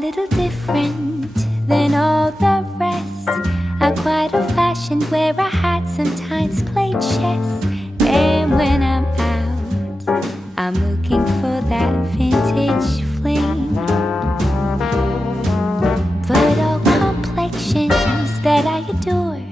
little different than all the rest. I'm quite old-fashioned, wear a hat, sometimes play chess. And when I'm out, I'm looking for that vintage fling. But all complexions that I adore,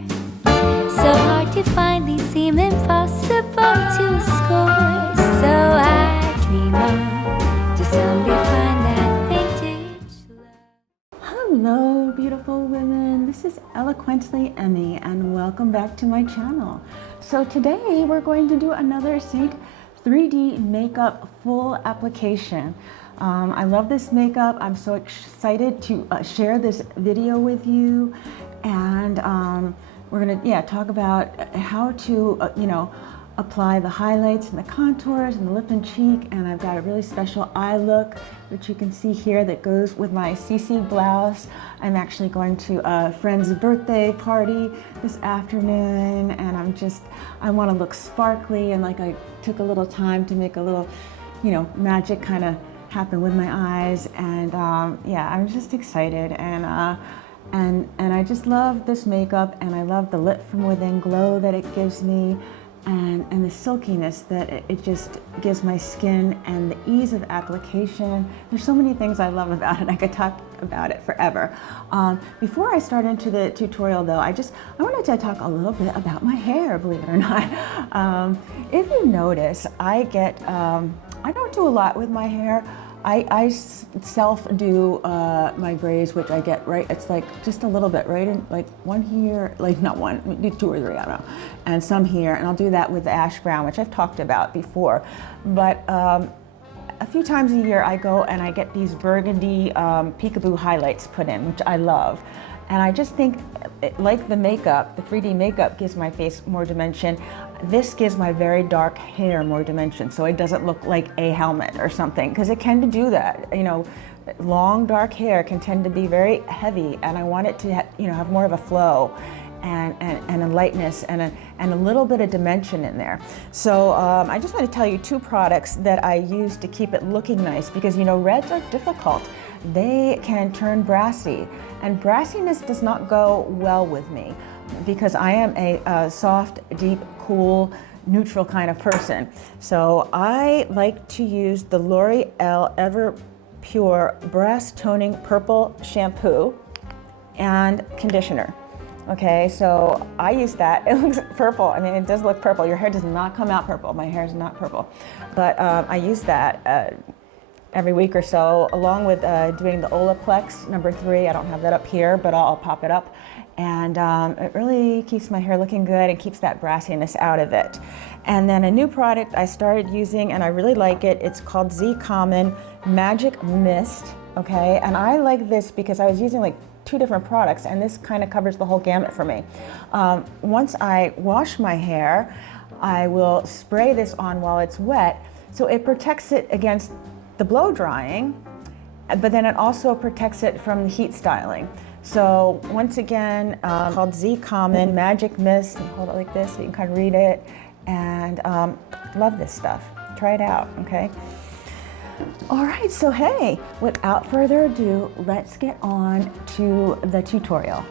so hard to find, these seem impossible to score. So I dream on to someday find that vintage love. Hello, beautiful women. This is Eloquently Emmie, and welcome back to my channel. So today we're going to do another SEINT 3D makeup full application. I love this makeup. I'm so excited to share this video with you, and we're gonna talk about how to apply the highlights and the contours and the lip and cheek. And I've got a really special eye look, which you can see here, that goes with my CC blouse. I'm actually going to a friend's birthday party this afternoon, and I want to look sparkly, and like I took a little time to make a little, magic kind of happen with my eyes. And I'm just excited, and I just love this makeup, and I love the Lit From Within glow that it gives me, and the silkiness that it just gives my skin, and the ease of application. There's so many things I love about it. I could talk about it forever. Before I start into the tutorial though, I wanted to talk a little bit about my hair, believe it or not. If you notice, I don't do a lot with my hair. I self-do my braids, which I get right, it's like just a little bit, right? In, like one here, like not one, maybe two or three, I don't know. And some here, and I'll do that with the ash brown, which I've talked about before. But a few times a year I go and I get these burgundy peekaboo highlights put in, which I love. And I just think, like the makeup, the 3D makeup gives my face more dimension. This gives my very dark hair more dimension, so it doesn't look like a helmet or something, because it can do that. Long dark hair can tend to be very heavy, and I want it to have more of a flow and a lightness and a little bit of dimension in there. So I just want to tell you two products that I use to keep it looking nice, because reds are difficult. They can turn brassy, and brassiness does not go well with me, because I am a soft, deep, cool, neutral kind of person. So I like to use the L'Oreal Ever Pure Brass Toning Purple Shampoo and Conditioner. Okay, so I use that. It looks purple. I mean, it does look purple. Your hair does not come out purple. My hair is not purple. But I use that every week or so, along with doing the Olaplex #3. I don't have that up here, but I'll pop it up. And it really keeps my hair looking good and keeps that brassiness out of it. And then a new product I started using, and I really like it. It's called Z Common Magic Mist, okay? And I like this because I was using like 2 different products, and this kind of covers the whole gamut for me. Once I wash my hair, I will spray this on while it's wet, so it protects it against the blow drying, but then it also protects it from the heat styling. So once again, called Z Common Magic Mist. Hold it like this so you can kind of read it, and love this stuff. Try it out, okay? All right, so hey, without further ado, let's get on to the tutorial.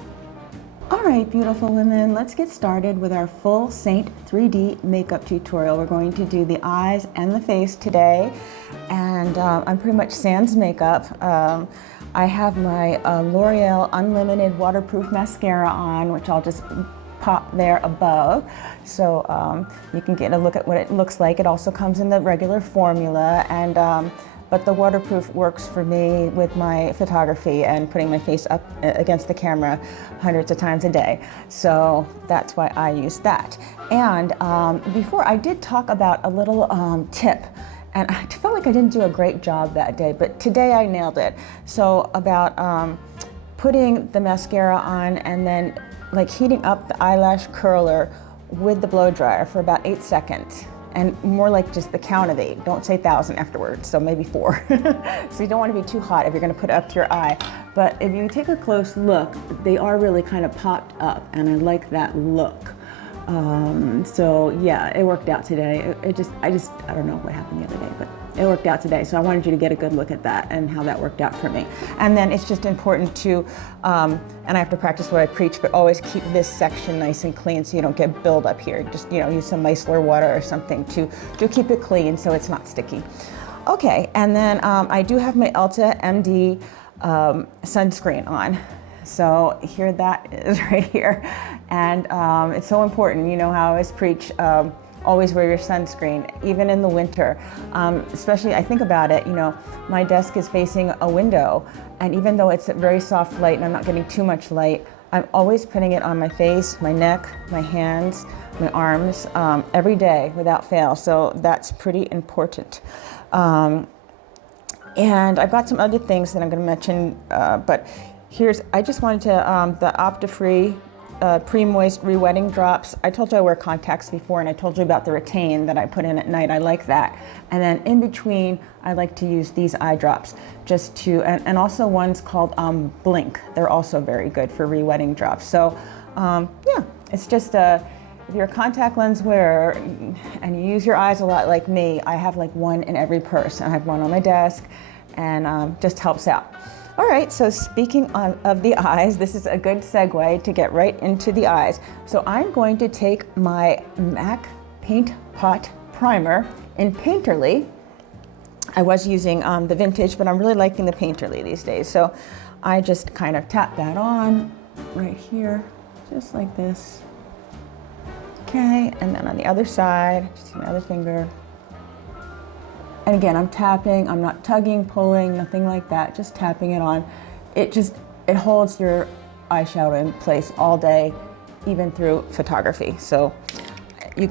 All right, beautiful women, let's get started with our full SEINT 3D makeup tutorial. We're going to do the eyes and the face today, and I'm pretty much sans makeup. I have my L'Oreal Unlimited Waterproof Mascara on, which I'll just pop there above, so you can get a look at what it looks like. It also comes in the regular formula, and but the waterproof works for me with my photography and putting my face up against the camera hundreds of times a day. So that's why I use that. And before, I did talk about a little tip, and I felt like I didn't do a great job that day, but today I nailed it. So about putting the mascara on and then like heating up the eyelash curler with the blow dryer for about 8 seconds. And more like just the count of 8. Don't say 1,000 afterwards, so maybe 4. So you don't want to be too hot if you're going to put it up to your eye. But if you take a close look, they are really kind of popped up, and I like that look. So yeah, it worked out today. I don't know what happened the other day, but it worked out today. So I wanted you to get a good look at that and how that worked out for me. And then it's just important to, and I have to practice what I preach, but always keep this section nice and clean so you don't get buildup here. Just, use some micellar water or something to keep it clean so it's not sticky. Okay, and then I do have my Ulta MD sunscreen on. So here that is right here. And it's so important, how I always preach, always wear your sunscreen, even in the winter. Especially, I think about it, my desk is facing a window, and even though it's very soft light and I'm not getting too much light, I'm always putting it on my face, my neck, my hands, my arms, every day without fail. So that's pretty important. And I've got some other things that I'm going to mention, but I just wanted to, the Opti-Free pre-moist re-wetting drops. I told you I wear contacts before, and I told you about the Retain that I put in at night. I like that. And then in between, I like to use these eye drops just to, and also ones called Blink. They're also very good for re-wetting drops. So yeah, it's just if you're a contact lens wearer and you use your eyes a lot like me, I have like one in every purse. I have one on my desk, and just helps out. All right, so speaking of the eyes, this is a good segue to get right into the eyes. So I'm going to take my MAC Paint Pot Primer in Painterly. I was using the vintage, but I'm really liking the Painterly these days. So I just kind of tap that on right here, just like this. Okay, and then on the other side, just my other finger. And again, I'm tapping, I'm not tugging, pulling, nothing like that, just tapping it on. It holds your eyeshadow in place all day, even through photography. So you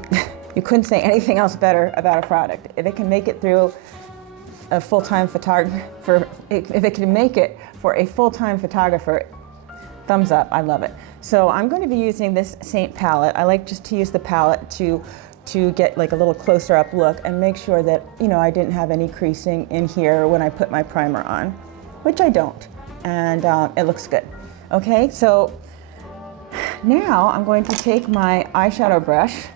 couldn't say anything else better about a product. If it can make it through a full-time photographer, if it can make it for a full-time photographer, thumbs up, I love it. So I'm going to be using this SEINT palette. I like just to use the palette to get like a little closer up look and make sure that, I didn't have any creasing in here when I put my primer on, which I don't, and it looks good. Okay, so now I'm going to take my eyeshadow brush,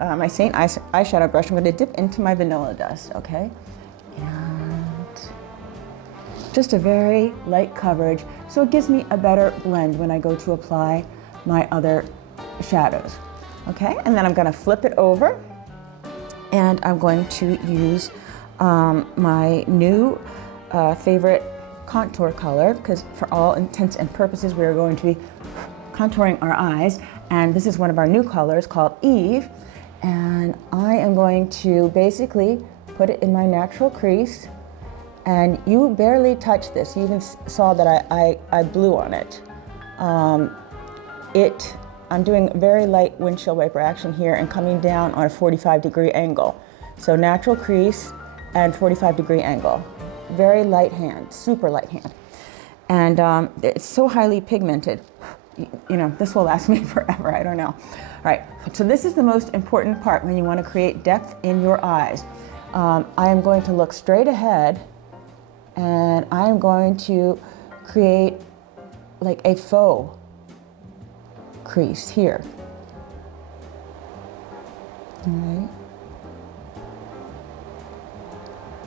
my SEINT eyeshadow brush. I'm going to dip into my Vanilla Dust, okay? And just a very light coverage, so it gives me a better blend when I go to apply my other shadows. Okay, and then I'm going to flip it over, and I'm going to use my new favorite contour color, because for all intents and purposes we are going to be contouring our eyes, and this is one of our new colors called Eve, and I am going to basically put it in my natural crease, and you barely touch this. You even saw that I blew on it. I'm doing very light windshield wiper action here and coming down on a 45-degree angle. So natural crease and 45-degree angle. Very light hand, super light hand. And it's so highly pigmented. This will last me forever, I don't know. All right, so this is the most important part when you want to create depth in your eyes. I am going to look straight ahead, and I am going to create like a faux crease here. All right.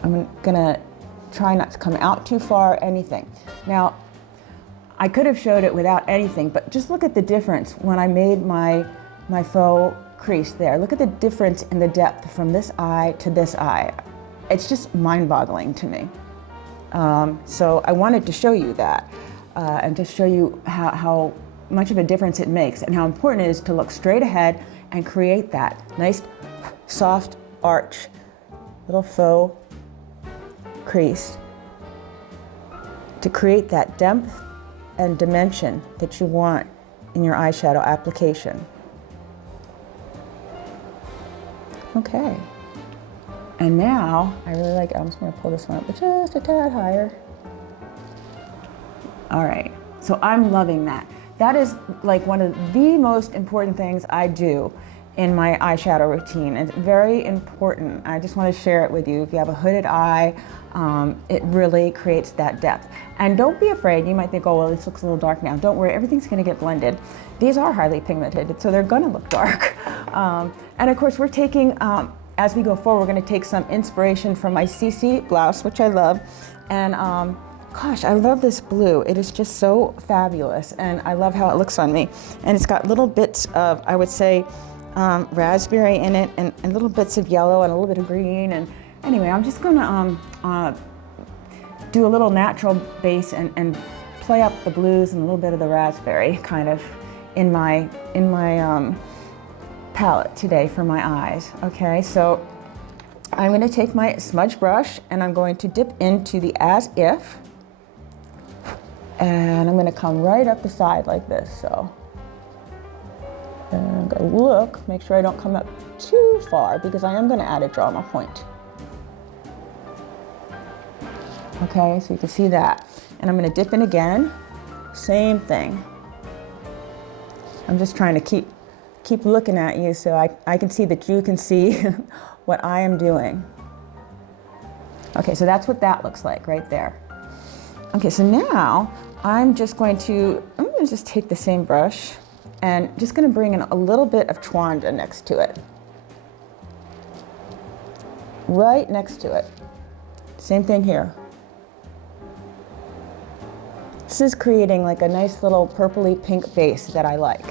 I'm gonna try not to come out too far, anything. Now, I could have showed it without anything, but just look at the difference when I made my faux crease there. Look at the difference in the depth from this eye to this eye. It's just mind-boggling to me. So I wanted to show you that and to show you how much of a difference it makes and how important it is to look straight ahead and create that nice soft arch, little faux crease to create that depth and dimension that you want in your eyeshadow application. Okay, and now I really like it. I'm just going to pull this one up just a tad higher. All right, so I'm loving that. That is like one of the most important things I do in my eyeshadow routine. It's very important. I just want to share it with you. If you have a hooded eye, it really creates that depth. And don't be afraid. You might think, oh, well, this looks a little dark now. Don't worry, everything's going to get blended. These are highly pigmented, so they're going to look dark. And of course, we're taking, as we go forward, we're going to take some inspiration from my CC blouse, which I love. And gosh, I love this blue. It is just so fabulous, and I love how it looks on me. And it's got little bits of, I would say, raspberry in it, and little bits of yellow and a little bit of green. And anyway, I'm just going to do a little natural base and play up the blues and a little bit of the raspberry kind of in my palette today for my eyes. Okay, so I'm going to take my smudge brush and I'm going to dip into the As If, and I'm going to come right up the side like this. So and I'm going to look, make sure I don't come up too far, because I am going to add a drama point. Okay, so you can see that. And I'm going to dip in again, same thing. I'm just trying to keep looking at you so I can see that you can see what I am doing. Okay, so that's what that looks like right there. Okay, so now I'm just going to just take the same brush and just going to bring in a little bit of Twanda next to it. Right next to it. Same thing here. This is creating like a nice little purpley pink base that I like.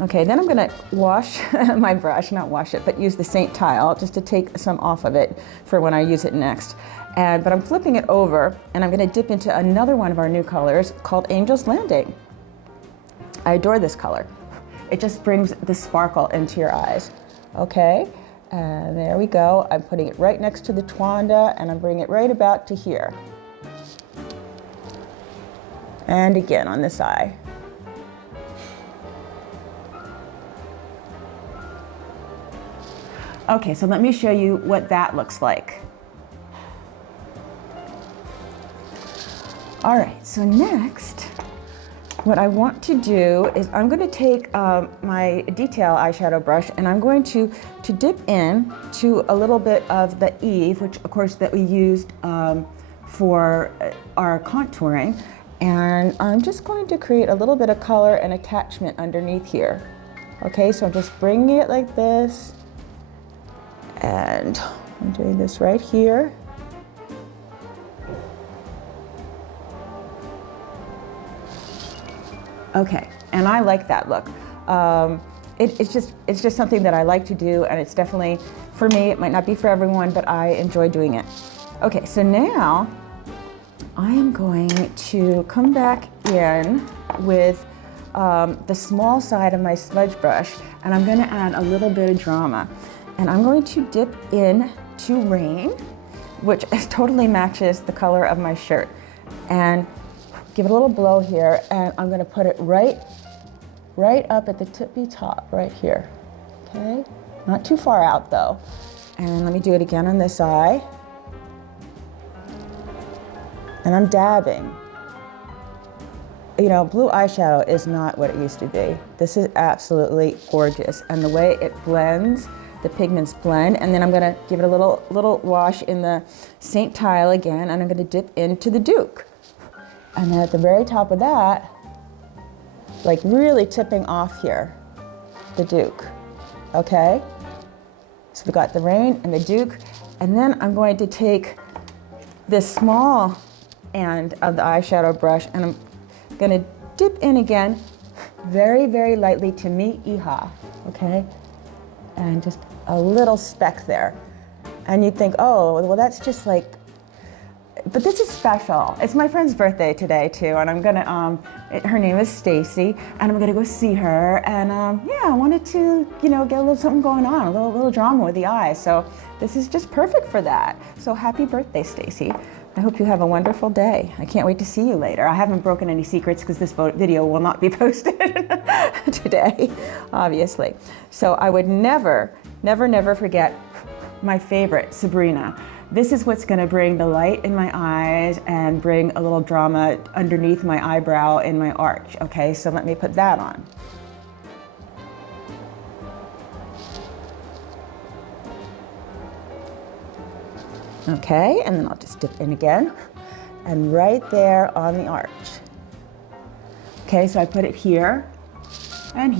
Okay, then I'm gonna wash my brush, not wash it, but use the SEINT tile just to take some off of it for when I use it next. But I'm flipping it over and I'm gonna dip into another one of our new colors called Angel's Landing. I adore this color. It just brings the sparkle into your eyes. Okay, and there we go. I'm putting it right next to the Twanda and I'm bringing it right about to here. And again on this eye. Okay, so let me show you what that looks like. All right, so next, what I want to do is I'm going to take my detail eyeshadow brush and I'm going to dip in to a little bit of the Eve, which of course that we used for our contouring. And I'm just going to create a little bit of color and attachment underneath here. Okay, so I'm just bringing it like this. And I'm doing this right here. Okay, and I like that look. It's just something that I like to do, and it's definitely, for me, it might not be for everyone, but I enjoy doing it. Okay, so now I am going to come back in with the small side of my smudge brush, and I'm going to add a little bit of drama. And I'm going to dip in to Rain, which totally matches the color of my shirt. And give it a little blow here, and I'm going to put it right up at the tippy top, right here. Okay? Not too far out though. And let me do it again on this eye. And I'm dabbing. You know, blue eyeshadow is not what it used to be. This is absolutely gorgeous. And the way it blends, the pigments blend, and then I'm gonna give it a little wash in the SEINT tile again, and I'm gonna dip into the Duke. And then at the very top of that, like really tipping off here, the Duke, okay? So we've got the Rain and the Duke, and then I'm going to take this small end of the eyeshadow brush and I'm gonna dip in again, very, very lightly to Mi Hija, okay? And just a little speck there. And you'd think, oh, well that's just like, but this is special. It's my friend's birthday today too, and I'm gonna, her name is Stacy, and I'm gonna go see her, and yeah, I wanted to, you know, get a little something going on, a little drama with the eyes, so this is just perfect for that. So happy birthday, Stacy. I hope you have a wonderful day. I can't wait to see you later. I haven't broken any secrets because this video will not be posted today, obviously. So I would never, never, never forget my favorite, Sabrina. This is what's gonna bring the light in my eyes and bring a little drama underneath my eyebrow in my arch, okay? So let me put that on. Okay, and then I'll just dip in again, and right there on the arch. Okay, so I put it here, and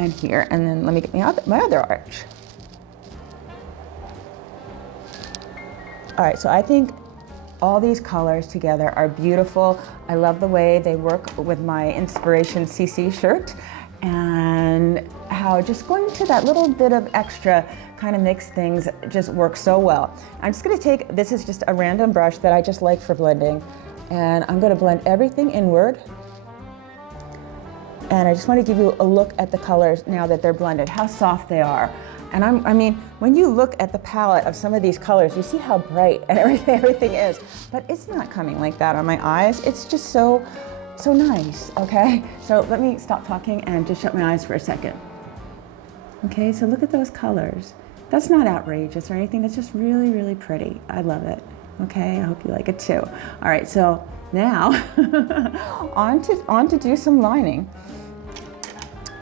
and here. And then let me get my other arch. All right, so I think all these colors together are beautiful. I love the way they work with my Inspiration CC shirt, and how just going to that little bit of extra kind of makes things just work so well. I'm just gonna take, this is just a random brush that I just like for blending, and I'm gonna blend everything inward. And I just want to give you a look at the colors now that they're blended, how soft they are. And I mean, when you look at the palette of some of these colors, you see how bright and everything is, but it's not coming like that on my eyes. It's just so nice, okay? So let me stop talking and just shut my eyes for a second. Okay, so look at those colors. That's not outrageous or anything, that's just really, really pretty. I love it, okay? I hope you like it too. All right, so now on to do some lining.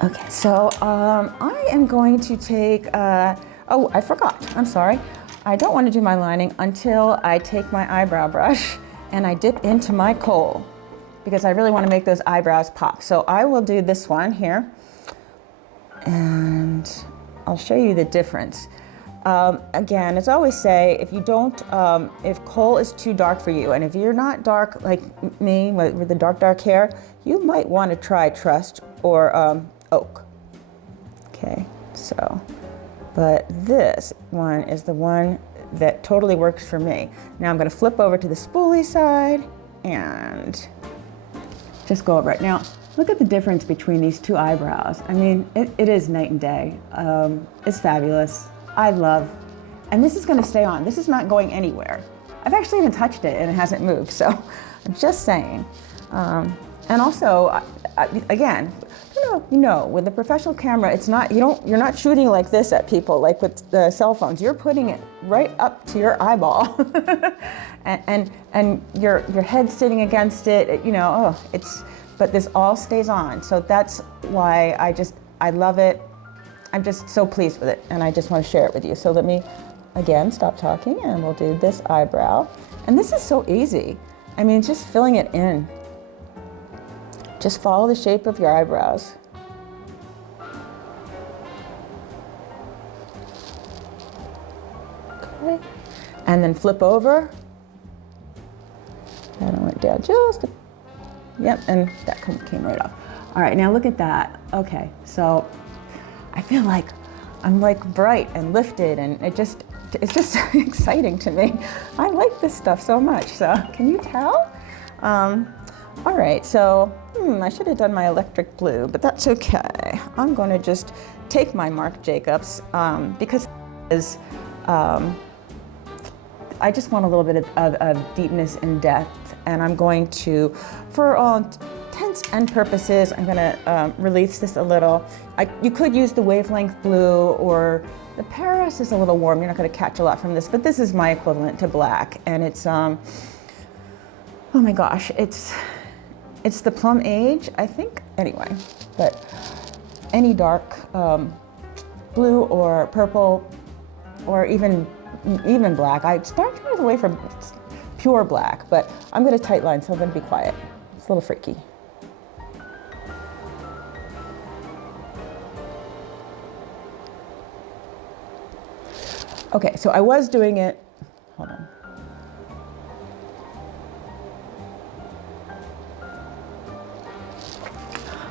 Okay, so I am going to take, oh, I forgot, I'm sorry. I don't want to do my lining until I take my eyebrow brush and I dip into my kohl, because I really want to make those eyebrows pop. So I will do this one here, and I'll show you the difference. Again, as I always say, if you don't, if kohl is too dark for you, and if you're not dark like me with the dark hair, you might want to try Trust or Oak. Okay, so, but this one is the one that totally works for me. Now I'm going to flip over to the spoolie side and just go over it. Now, look at the difference between these two eyebrows. I mean, it is night and day. It's fabulous. I love, and this is going to stay on. This is not going anywhere. I've actually even touched it and it hasn't moved, so I'm just saying. And also, again, you know, with the professional camera, it's not, you're not shooting like this at people like with the cell phones. You're putting it right up to your eyeball, and your head's sitting against it. You know, oh, but this all stays on. So that's why I love it. I'm just so pleased with it, and I just want to share it with you. So let me, again, stop talking, and we'll do this eyebrow. And this is so easy. I mean, just filling it in. Just follow the shape of your eyebrows. Okay. And then flip over. And I went down just, yep, and that came right off. All right, now look at that. Okay, so I feel like I'm like bright and lifted, and it's just exciting to me. I like this stuff so much, so can you tell? All right, so I should have done my electric blue, but that's okay. I'm going to just take my Marc Jacobs because I just want a little bit of deepness and depth, and I'm going to, for all intents and purposes, I'm going to release this a little. You could use the wavelength blue, or the Paris is a little warm. You're not going to catch a lot from this, but this is my equivalent to black, and it's oh my gosh, it's the Plum Age, I think. Anyway, but any dark blue or purple, or even black. I start to move away from pure black, but I'm going to tight line, so I'm going to be quiet. It's a little freaky. Okay, so I was doing it, hold on.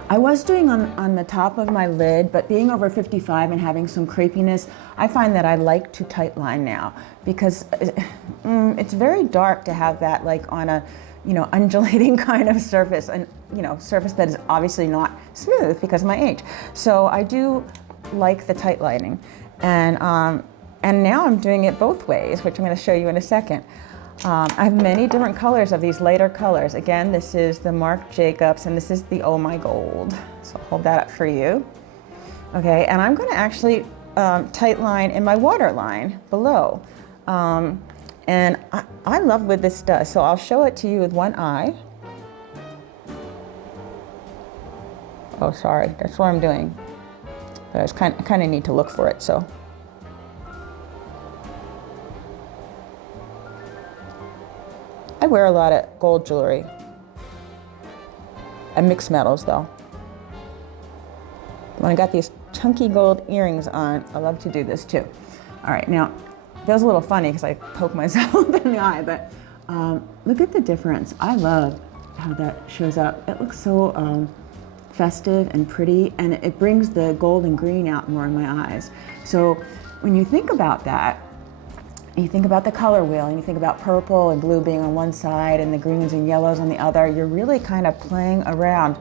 I was doing on the top of my lid, but being over 55 and having some crepiness, I find that I like to tight line now, because it's very dark to have that like on a, undulating kind of surface, and surface that is obviously not smooth because of my age. So I do like the tight lining, and now I'm doing it both ways, which I'm going to show you in a second. I have many different colors of these lighter colors. Again, this is the Marc Jacobs, and this is the Oh My Gold. So I'll hold that up for you. Okay, and I'm going to actually tight line in my waterline below. And I love what this does. So I'll show it to you with one eye. Oh, sorry, that's what I'm doing. But I kind of need to look for it, so. I wear a lot of gold jewelry and mixed metals though. When I got these chunky gold earrings on, I love to do this too. All right, now, it feels a little funny because I poke myself in the eye, but look at the difference. I love how that shows up. It looks so festive and pretty, and it brings the gold and green out more in my eyes. So when you think about that, you think about the color wheel, and you think about purple and blue being on one side and the greens and yellows on the other, you're really kind of playing around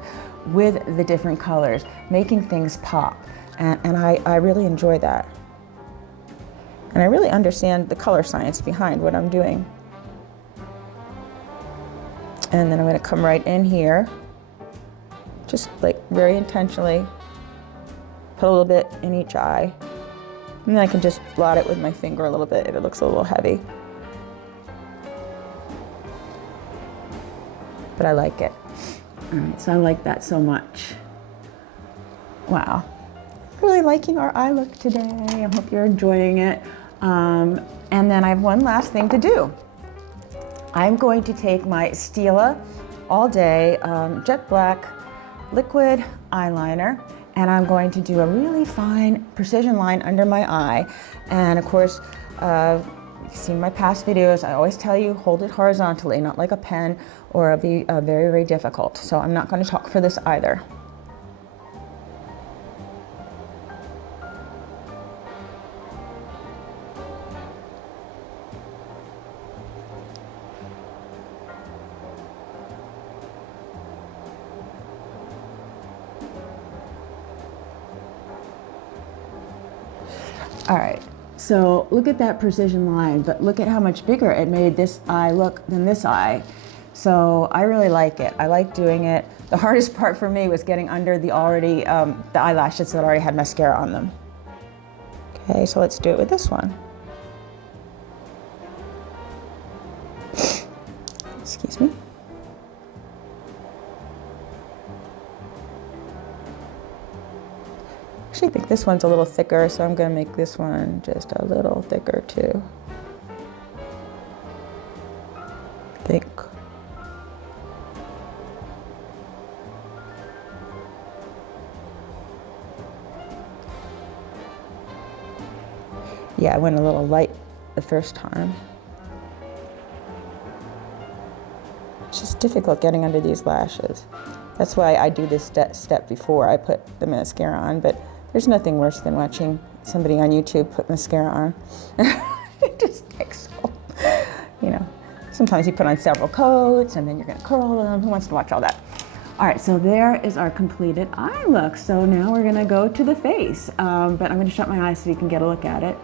with the different colors, making things pop. And I really enjoy that. And I really understand the color science behind what I'm doing. And then I'm going to come right in here, just like very intentionally, put a little bit in each eye. And then I can just blot it with my finger a little bit if it looks a little heavy. But I like it. All right, so I like that so much. Wow. Really liking our eye look today. I hope you're enjoying it. And then I have one last thing to do. I'm going to take my Stila All Day Jet Black Liquid Eyeliner, and I'm going to do a really fine precision line under my eye. And of course, you've seen my past videos, I always tell you, hold it horizontally, not like a pen, or it'll be very, very difficult. So I'm not going to talk for this either. All right, so look at that precision line, but look at how much bigger it made this eye look than this eye. So I really like it. I like doing it. The hardest part for me was getting under the eyelashes that already had mascara on them. Okay, so let's do it with this one. Excuse me. I actually think this one's a little thicker, so I'm going to make this one just a little thicker too. I think. Yeah, I went a little light the first time. It's just difficult getting under these lashes. That's why I do this step before I put the mascara on, but there's nothing worse than watching somebody on YouTube put mascara on. It just takes so, you know. Sometimes you put on several coats and then you're gonna curl them. Who wants to watch all that? All right, so there is our completed eye look. So now we're gonna go to the face, but I'm gonna shut my eyes so you can get a look at it.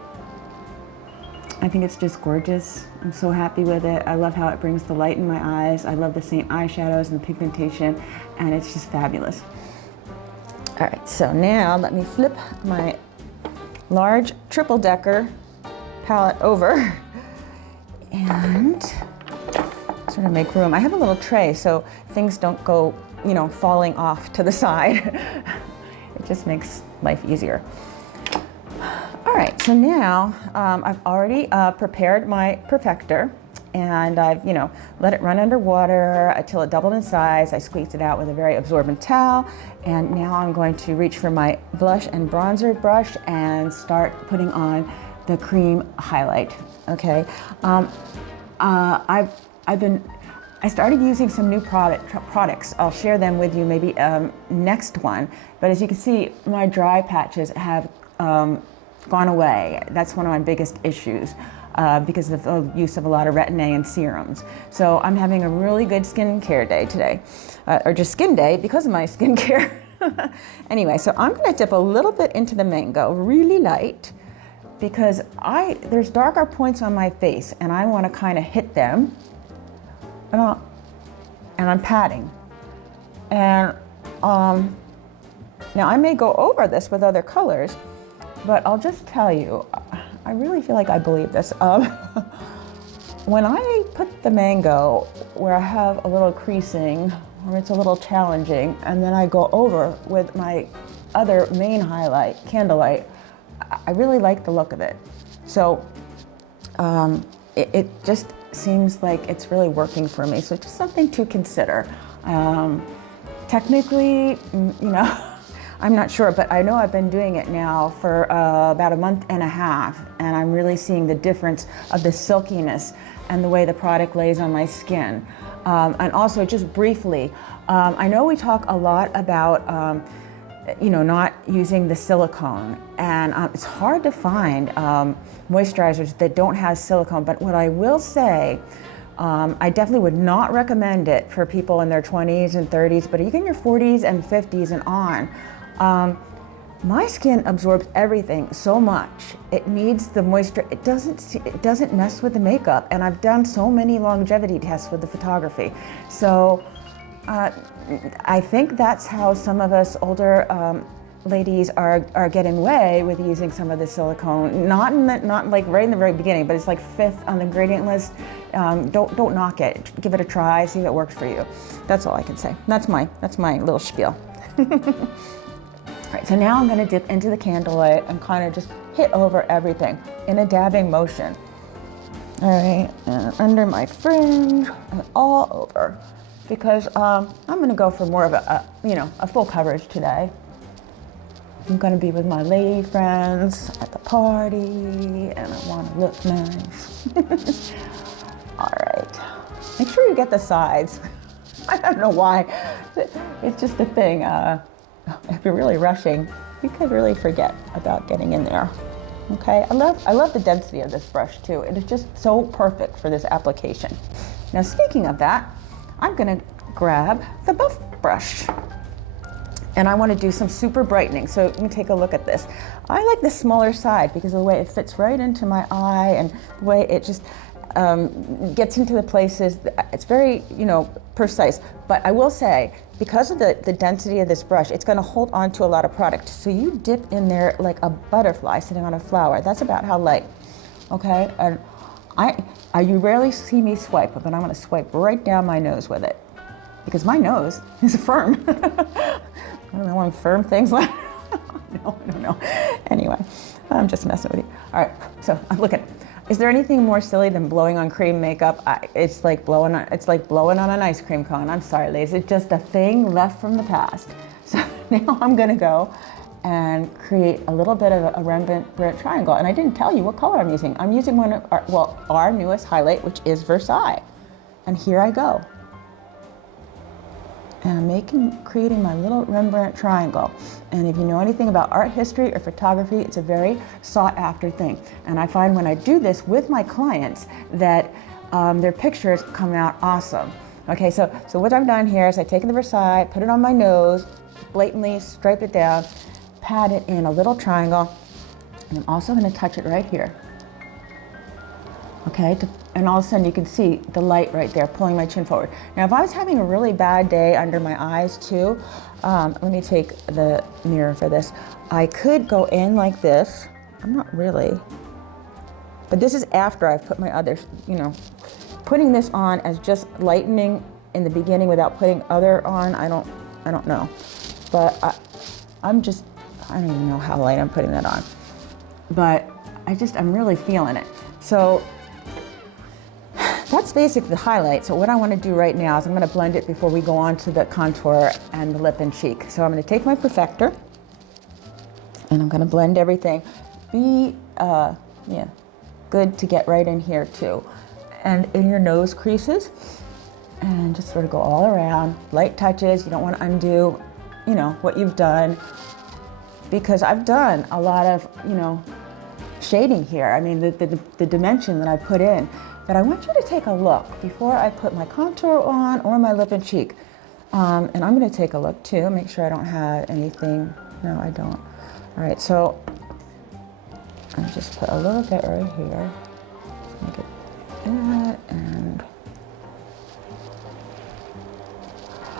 I think it's just gorgeous. I'm so happy with it. I love how it brings the light in my eyes. I love the SEINT eyeshadows and the pigmentation, and it's just fabulous. All right, so now let me flip my large triple decker palette over and sort of make room. I have a little tray so things don't go, you know, falling off to the side. It just makes life easier. All right, so now I've already prepared my perfector, and I've, you know, let it run under water until it doubled in size. I squeezed it out with a very absorbent towel, and now I'm going to reach for my blush and bronzer brush and start putting on the cream highlight. Okay, I started using some new products. I'll share them with you maybe next one. But as you can see, my dry patches have gone away. That's one of my biggest issues because of the use of a lot of Retin-A and serums. So I'm having a really good skincare day today, or just skin day because of my skincare. Anyway, so I'm gonna dip a little bit into the mango, really light, because there's darker points on my face and I wanna kind of hit them, and I'm patting. And now I may go over this with other colors, but I'll just tell you, I really feel like I believe this. When I put the mango where I have a little creasing, or it's a little challenging, and then I go over with my other main highlight, Candlelight, I really like the look of it. So it just seems like it's really working for me. So just something to consider. Technically, you know, I'm not sure, but I know I've been doing it now for about a month and a half, and I'm really seeing the difference of the silkiness and the way the product lays on my skin. And also, just briefly, I know we talk a lot about not using the silicone, and it's hard to find moisturizers that don't have silicone, but what I will say, I definitely would not recommend it for people in their 20s and 30s, but even your 40s and 50s and on. My skin absorbs everything so much. It needs the moisture. It doesn't mess with the makeup, and I've done so many longevity tests with the photography. So I think that's how some of us older ladies are getting away with using some of the silicone. Not like right in the very beginning, but it's like 5th on the gradient list. Don't knock it. Give it a try. See if it works for you. That's all I can say. That's my little spiel. All right, so now I'm going to dip into the Candlelight and kind of just hit over everything in a dabbing motion. All right, and under my fringe and all over, because I'm going to go for more of a full coverage today. I'm going to be with my lady friends at the party, and I want to look nice. All right, make sure you get the sides. I don't know why. It's just a thing. If you're really rushing, you could really forget about getting in there. Okay, I love the density of this brush too. It is just so perfect for this application. Now, speaking of that, I'm gonna grab the buff brush, and I want to do some super brightening. So you can take a look at this. I like the smaller side because of the way it fits right into my eye and the way it just gets into the places. It's very, precise. But I will say, because of the density of this brush, it's going to hold on to a lot of product. So you dip in there like a butterfly sitting on a flower. That's about how light. Okay, and you rarely see me swipe, but I'm going to swipe right down my nose with it because my nose is firm. I don't know why firm things like. No, I don't know. Anyway, I'm just messing with you. All right, so look at it. Is there anything more silly than blowing on cream makeup? It's like blowing on an ice cream cone. I'm sorry, ladies. It's just a thing left from the past. So now I'm gonna go and create a little bit of a Rembrandt triangle. And I didn't tell you what color I'm using. I'm using one of our newest highlight, which is Versailles. And here I go. And I'm creating my little Rembrandt triangle. And if you know anything about art history or photography, it's a very sought after thing. And I find when I do this with my clients that their pictures come out awesome. Okay, so what I've done here is I've taken the Versailles, put it on my nose, blatantly stripe it down, pat it in a little triangle, and I'm also gonna touch it right here. Okay, and all of a sudden you can see the light right there pulling my chin forward. Now, if I was having a really bad day under my eyes too, let me take the mirror for this. I could go in like this. I'm not really, but this is after I've put my other, putting this on as just lightening in the beginning without putting other on. I don't know, but I don't even know how light I'm putting that on, but I'm really feeling it. So that's basically the highlight. So what I want to do right now is I'm going to blend it before we go on to the contour and the lip and cheek. So I'm going to take my perfector and I'm going to blend everything. Be good to get right in here too. And in your nose creases, and just sort of go all around. Light touches. You don't want to undo, what you've done, because I've done a lot of, shading here. I mean, the dimension that I put in. But I want you to take a look before I put my contour on or my lip and cheek. And I'm going to take a look too, make sure I don't have anything. No, I don't. All right, so I just put a little bit right here. Make it that, and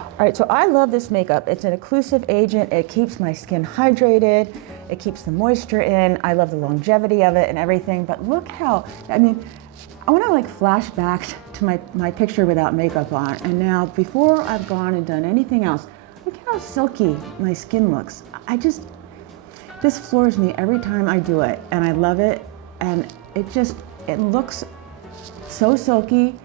all right, so I love this makeup. It's an occlusive agent. It keeps my skin hydrated. It keeps the moisture in. I love the longevity of it and everything. But look how, I want to flash back to my picture without makeup on, and now before I've gone and done anything else, look how silky my skin looks. This floors me every time I do it, and I love it, and it looks so silky,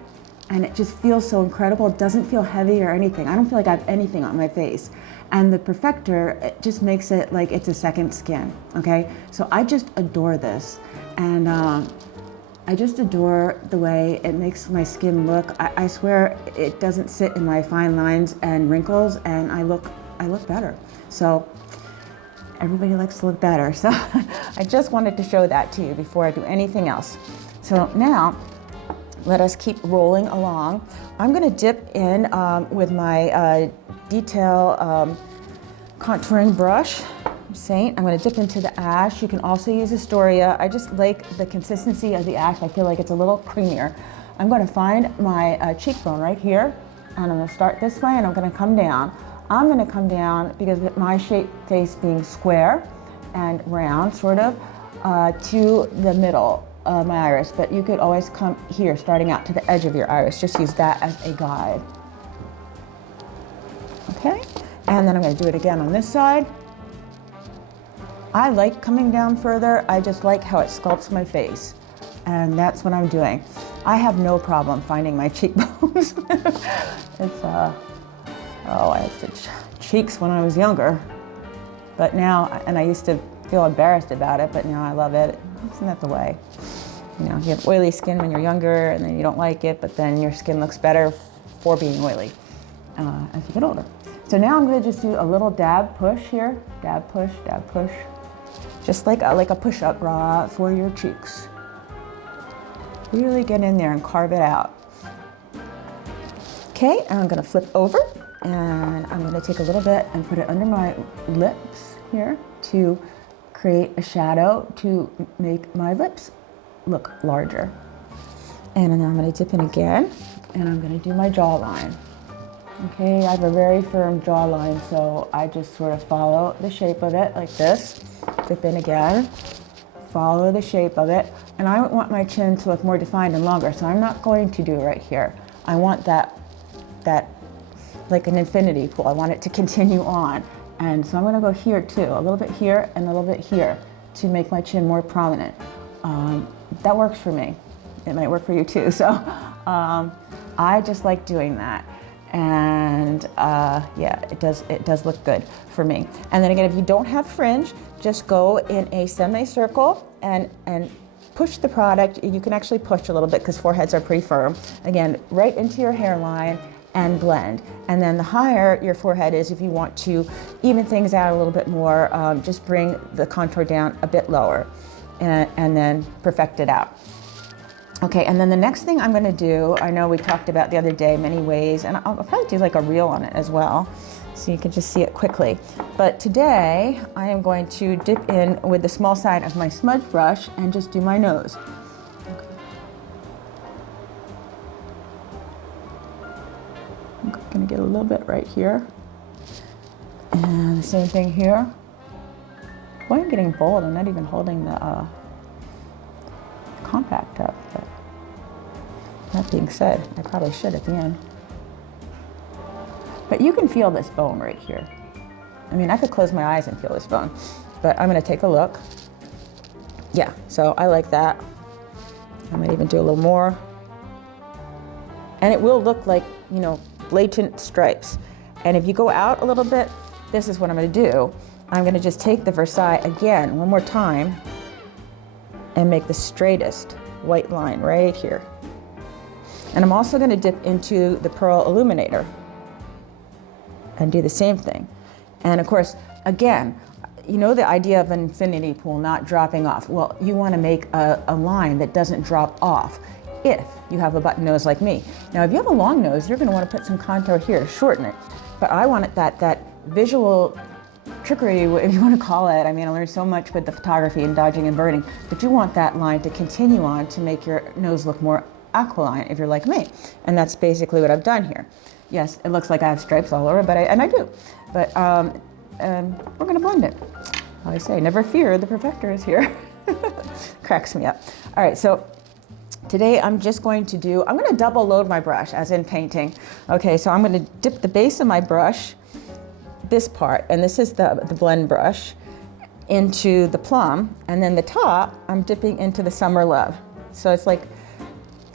and it just feels so incredible. It doesn't feel heavy or anything. I don't feel like I have anything on my face. And the Perfector, it just makes it like it's a second skin, okay? So I just adore this. And I just adore the way it makes my skin look. I swear it doesn't sit in my fine lines and wrinkles, and I look better. So everybody likes to look better. So I just wanted to show that to you before I do anything else. So now, let us keep rolling along. I'm gonna dip in with my detail contouring brush, SEINT. I'm gonna dip into the ash. You can also use Astoria. I just like the consistency of the ash. I feel like it's a little creamier. I'm gonna find my cheekbone right here, and I'm gonna start this way, and I'm gonna come down. I'm gonna come down because of my shape face being square and round, sort of, to the middle of my iris, but you could always come here, starting out to the edge of your iris. Just use that as a guide. Okay, and then I'm gonna do it again on this side. I like coming down further. I just like how it sculpts my face, and that's what I'm doing. I have no problem finding my cheekbones. It's, oh, I had such cheeks when I was younger, but now, and I used to feel embarrassed about it, but now I love it. Isn't that the way? You know, you have oily skin when you're younger, and then you don't like it, but then your skin looks better for being oily as you get older. So now I'm gonna just do a little dab push here. Dab push, just like a push-up bra for your cheeks. Really get in there and carve it out. Okay, and I'm gonna flip over, and I'm gonna take a little bit and put it under my lips here to create a shadow to make my lips look larger. And then I'm gonna dip in again, and I'm gonna do my jawline. Okay, I have a very firm jawline, so I just sort of follow the shape of it like this. Dip in again, follow the shape of it. And I want my chin to look more defined and longer, so I'm not going to do it right here. I want that like an infinity pool. I want it to continue on. And so I'm gonna go here too, a little bit here and a little bit here to make my chin more prominent. That works for me. It might work for you too. So I just like doing that. And yeah, it does look good for me. And then again, if you don't have fringe, just go in a semicircle and push the product. You can actually push a little bit because foreheads are pretty firm. Again, right into your hairline and blend. And then the higher your forehead is, if you want to even things out a little bit more, just bring the contour down a bit lower and then perfect it out. Okay, and then the next thing I'm gonna do, I know we talked about the other day many ways, and I'll probably do like a reel on it as well, so you can just see it quickly. But today, I am going to dip in with the small side of my smudge brush and just do my nose. I'm gonna get a little bit right here. And the same thing here. Boy, I'm getting bold. I'm not even holding the compact up, but that being said, I probably should at the end. But you can feel this bone right here. I mean, I could close my eyes and feel this bone, but I'm gonna take a look. Yeah, so I like that. I might even do a little more. And it will look like, you know, blatant stripes. And if you go out a little bit, this is what I'm gonna do. I'm gonna just take the Versailles again, one more time, and make the straightest white line right here. And I'm also gonna dip into the Pearl Illuminator and do the same thing. And of course, again, you know the idea of an infinity pool not dropping off. Well, you wanna make a line that doesn't drop off if you have a button nose like me. Now, if you have a long nose, you're gonna wanna put some contour here, shorten it. But I want it that visual trickery, if you want to call it. I mean, I learned so much with the photography and dodging and burning, but you want that line to continue on to make your nose look more aquiline if you're like me. And that's basically what I've done here. Yes, it looks like I have stripes all over, but I do. But we're gonna blend it. I say, never fear, the Perfector is here. Cracks me up. All right, so today I'm just going to I'm gonna double load my brush, as in painting. Okay, so I'm gonna dip the base of my brush, this part, and this is the blend brush, into the plum, and then the top I'm dipping into the Summer Love. So it's like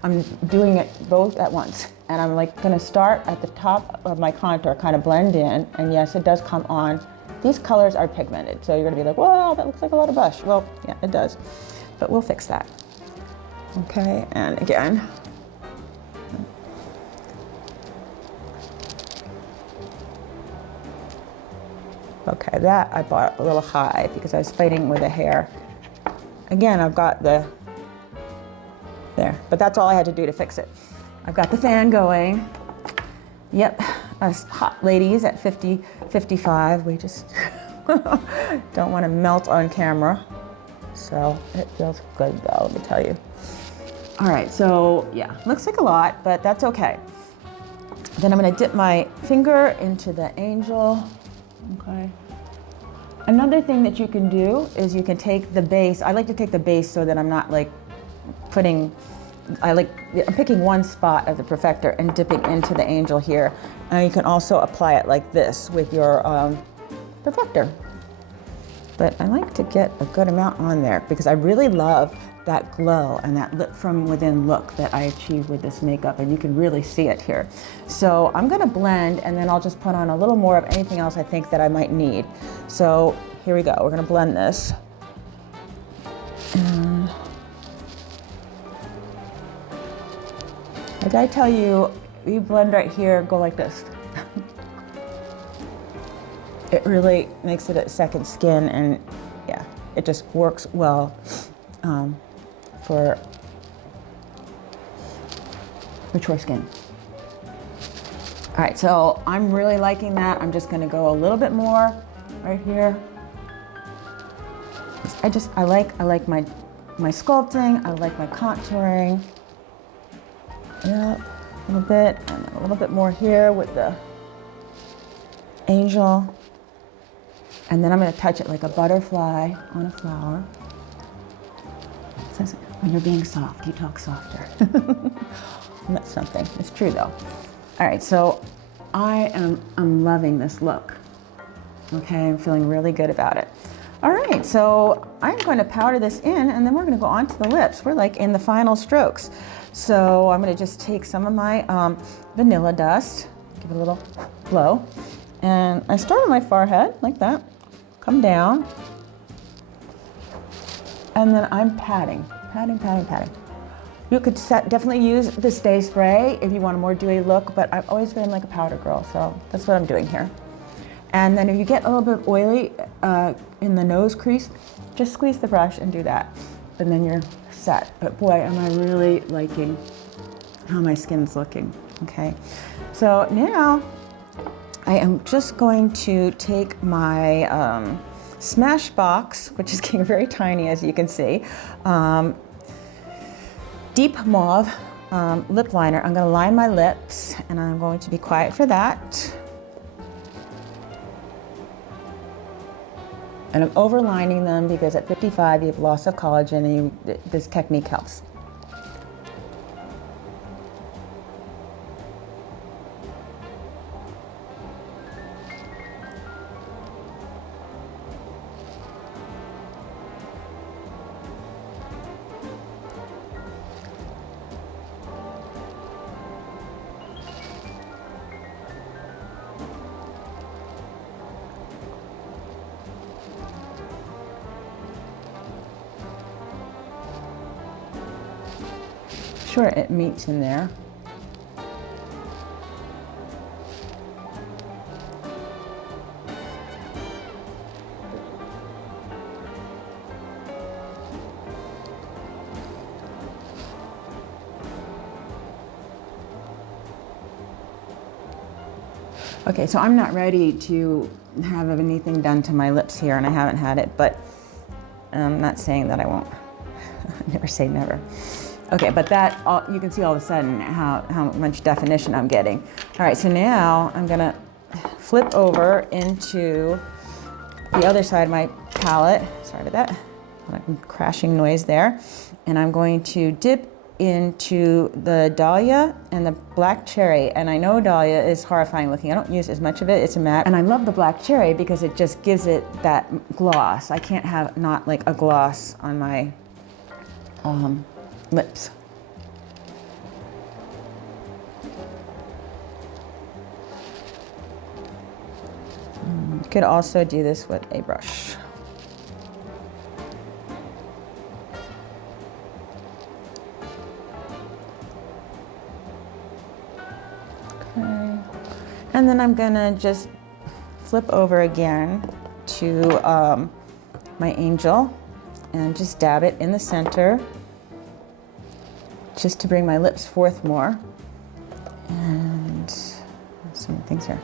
I'm doing it both at once. And I'm like gonna start at the top of my contour, kind of blend in, and yes, it does come on. These colors are pigmented, so you're gonna be like, wow, that looks like a lot of blush. Well, yeah, it does, but we'll fix that. Okay, and again. Okay, that I bought a little high because I was fighting with the hair. Again, I've got the, there, but that's all I had to do to fix it. I've got the fan going. Yep, us hot ladies at 50, 55, we just don't want to melt on camera. So it feels good though, let me tell you. All right, so yeah, looks like a lot, but that's okay. Then I'm gonna dip my finger into the angel. Okay. Another thing that you can do is you can take the base. I like to take the base so that I'm not like I'm picking one spot of the perfector and dipping into the angel here. And you can also apply it like this with your perfector. But I like to get a good amount on there because I really love that glow and that lit from within look that I achieved with this makeup, and you can really see it here. So I'm gonna blend, and then I'll just put on a little more of anything else I think that I might need. So here we go, we're gonna blend this. And like I tell you, you blend right here, go like this. It really makes it a second skin, and yeah, it just works well for mature skin. All right, so I'm really liking that. I'm just gonna go a little bit more right here. I like my sculpting, I like my contouring. Yeah, a little bit, and a little bit more here with the angel. And then I'm gonna touch it like a butterfly on a flower. It says, when you're being soft, you talk softer. That's something, it's true though. All right, so I'm loving this look. Okay, I'm feeling really good about it. All right, so I'm going to powder this in, and then we're gonna go on to the lips. We're like in the final strokes. So I'm gonna just take some of my vanilla dust, give it a little blow. And I start on my forehead like that, come down, and then I'm patting. You could definitely use the Stay Spray if you want a more dewy look, but I've always been like a powder girl, so that's what I'm doing here. And then if you get a little bit oily in the nose crease, just squeeze the brush and do that, and then you're set. But boy, am I really liking how my skin's looking, okay? So now, I am just going to take my Smashbox, which is getting very tiny as you can see, Deep Mauve lip liner. I'm going to line my lips, and I'm going to be quiet for that. And I'm overlining them because at 55 you have loss of collagen, and this technique helps. Sure, it meets in there. Okay, so I'm not ready to have anything done to my lips here, and I haven't had it, but I'm not saying that I won't. Never say never. Okay, but that, you can see all of a sudden how much definition I'm getting. All right, so now I'm gonna flip over into the other side of my palette. Sorry about that, crashing noise there. And I'm going to dip into the Dahlia and the Black Cherry. And I know Dahlia is horrifying looking. I don't use as much of it, it's a matte. And I love the Black Cherry because it just gives it that gloss. I can't have not like a gloss on my lips. could also do this with a brush. Okay. And then I'm gonna just flip over again to my angel and just dab it in the center, just to bring my lips forth more. And some things here.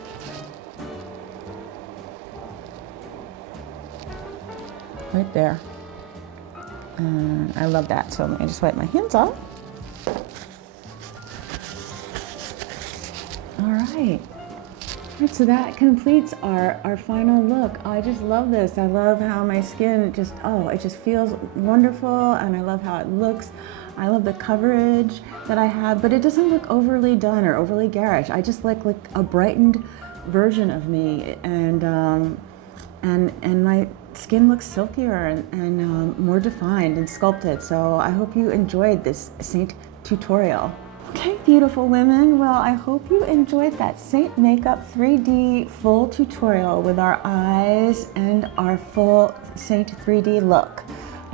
Right there. And I love that. So let me just wipe my hands off. All right. Right, so that completes our final look. I just love this. I love how my skin just, it just feels wonderful, and I love how it looks. I love the coverage that I have, but it doesn't look overly done or overly garish. I just like a brightened version of me, and my skin looks silkier and more defined and sculpted. So I hope you enjoyed this SEINT tutorial. Okay, beautiful women. Well, I hope you enjoyed that SEINT Makeup 3D full tutorial with our eyes and our full SEINT 3D look.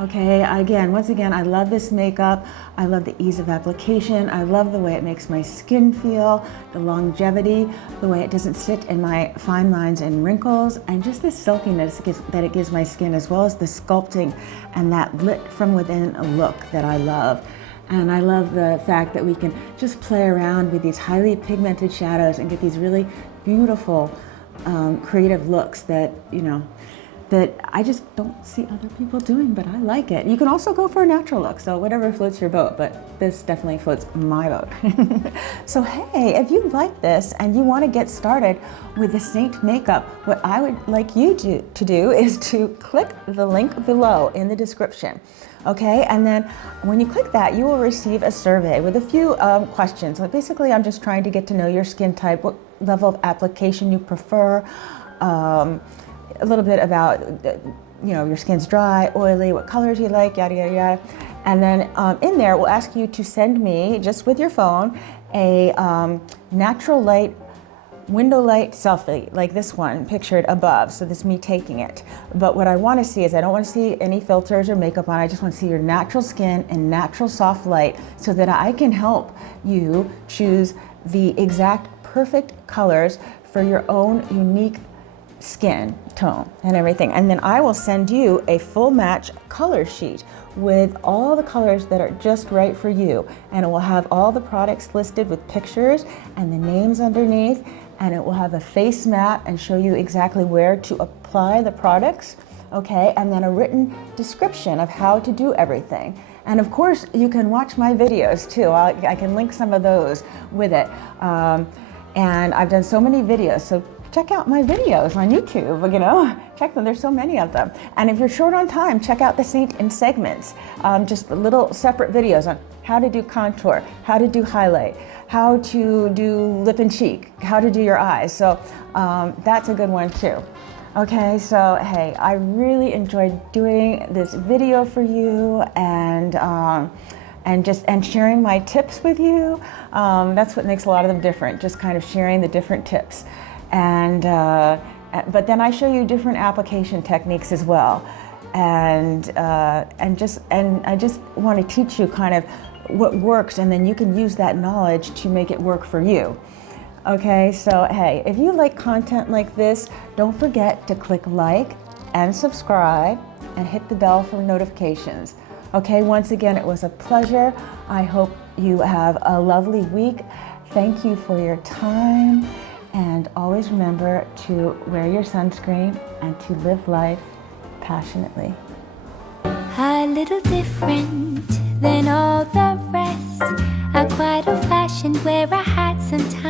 Okay, once again, I love this makeup. I love the ease of application. I love the way it makes my skin feel, the longevity, the way it doesn't sit in my fine lines and wrinkles, and just the silkiness that it gives my skin, as well as the sculpting and that lit from within look that I love. And I love the fact that we can just play around with these highly pigmented shadows and get these really beautiful, creative looks that, that I just don't see other people doing, but I like it. You can also go for a natural look, so whatever floats your boat, but this definitely floats my boat. So hey, if you like this and you want to get started with the SEINT makeup, what I would like you to do is to click the link below in the description. Okay, and then when you click that, you will receive a survey with a few questions. Like basically, I'm just trying to get to know your skin type, what level of application you prefer, a little bit about, your skin's dry, oily, what colors you like, yada, yada, yada. And then in there, we'll ask you to send me, just with your phone, a natural light, window light selfie, like this one pictured above. So this is me taking it. But what I want to see is, I don't want to see any filters or makeup on. I just want to see your natural skin and natural soft light, so that I can help you choose the exact perfect colors for your own unique skin tone and everything. And then I will send you a full match color sheet with all the colors that are just right for you. And it will have all the products listed with pictures and the names underneath. And it will have a face map and show you exactly where to apply the products, okay? And then a written description of how to do everything. And of course, you can watch my videos too. I can link some of those with it. And I've done so many videos, so check out my videos on YouTube, check them, there's so many of them. And if you're short on time, check out the SEINT in segments, just little separate videos on how to do contour, how to do highlight, how to do lip and cheek, how to do your eyes. So that's a good one too. Okay, so hey, I really enjoyed doing this video for you and sharing my tips with you. That's what makes a lot of them different, just kind of sharing the different tips. And but then I show you different application techniques as well, and I just want to teach you kind of what works, and then you can use that knowledge to make it work for you. Okay, so hey, if you like content like this, don't forget to click like and subscribe and hit the bell for notifications. Okay, once again, it was a pleasure. I hope you have a lovely week. Thank you for your time. And always remember to wear your sunscreen and to live life passionately. A little different than all the rest. I'm quite old-fashioned, wear a hat sometimes.